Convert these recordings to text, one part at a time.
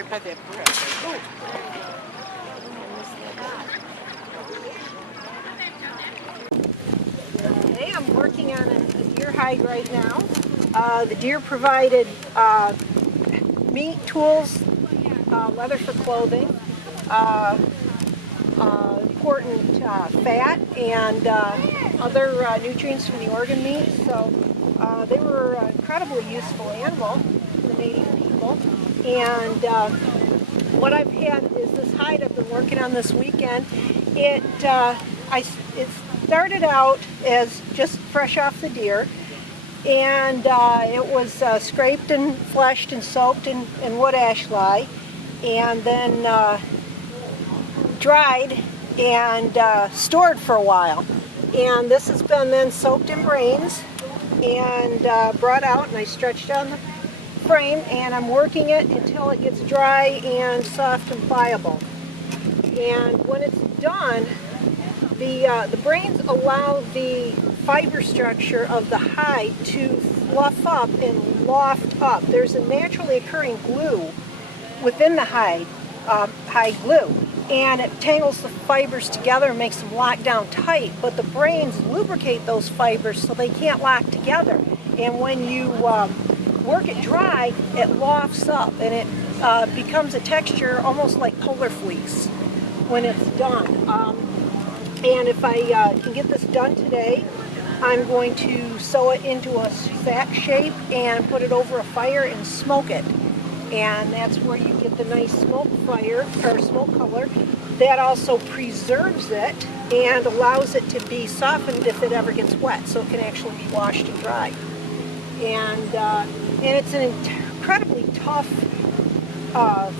right by that bridge. Okay, I'm working on a deer hide right now. The deer provided meat, tools, leather for clothing, important fat, and other nutrients from the organ meat. So they were an incredibly useful animal to the native people. And what I've had is this hide I've been working on this weekend. It started out as just fresh off the deer, and it was scraped and fleshed and soaked in wood ash lye, and then dried and stored for a while. And this has been then soaked in brains and brought out, and I stretched on the frame, and I'm working it until it gets dry and soft and pliable. And when it's done, the brains allow the fiber structure of the hide to fluff up and loft up. There's a naturally occurring glue within the hide glue, and it tangles the fibers together and makes them lock down tight, but the brains lubricate those fibers so they can't lock together. And when you work it dry, it lofts up, and it becomes a texture almost like polar fleece when it's done. And if I can get this done today, I'm going to sew it into a sack shape and put it over a fire and smoke it. And that's where you get the nice smoke color. That also preserves it and allows it to be softened if it ever gets wet, so it can actually be washed and dried. And it's an incredibly tough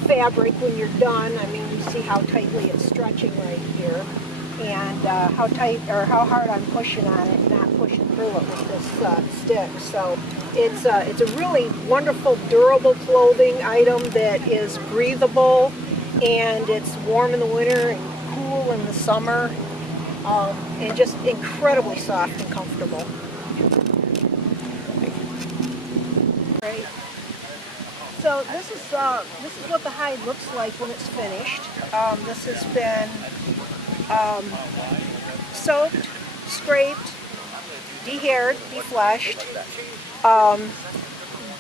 fabric when you're done. I mean, you see how tightly it's stretching right here, and how tight or how hard I'm pushing on it and not pushing through it with this stick. So it's a really wonderful, durable clothing item that is breathable, and it's warm in the winter and cool in the summer, and just incredibly soft and comfortable. Right. So this is what the hide looks like when it's finished. This has been soaked, scraped, de-haired, de-fleshed,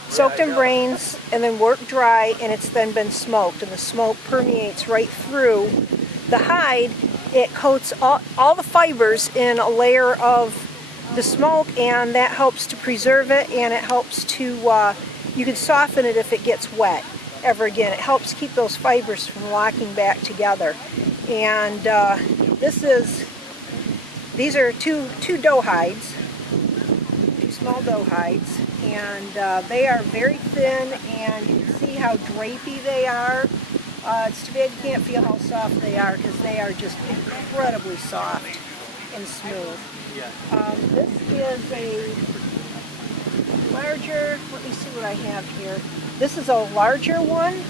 soaked in brains, and then worked dry, and it's then been smoked, and the smoke permeates right through the hide. It coats all the fibers in a layer of the smoke, and that helps to preserve it, and it helps to you can soften it if it gets wet ever again. It helps keep those fibers from locking back together. And these are two doe hides, two small doe hides, and they are very thin, and you can see how drapey they are. It's too bad you can't feel how soft they are, because they are just incredibly soft and smooth. This is a larger, let me see what I have here. This is a larger one.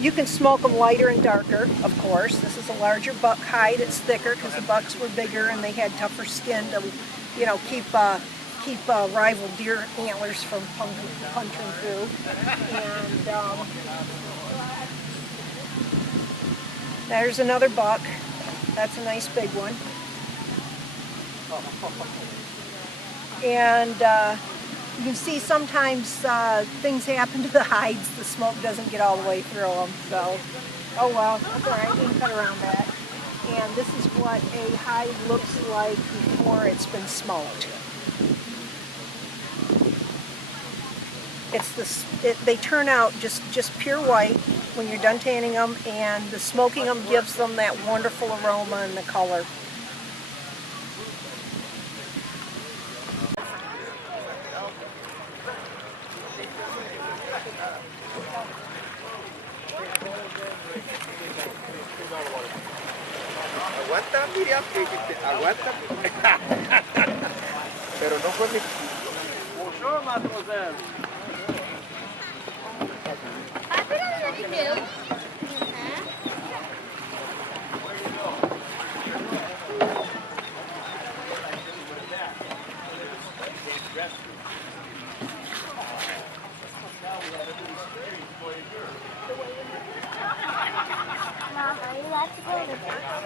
You can smoke them lighter and darker, of course. This is a larger buck hide. It's thicker because the bucks were bigger and they had tougher skin to, you know, keep rival deer antlers from punching through. And there's another buck. That's a nice big one. And you can see sometimes things happen to the hides. The smoke doesn't get all the way through them. So, oh well, that's all right. We can cut around that. And this is what a hide looks like before it's been smoked. They turn out just pure white when you're done tanning them, and the smoking them gives them that wonderful aroma and the color. Aguanta, Miriam, aguanta. Pero no fue mi... Bonjour, mademoiselle. started.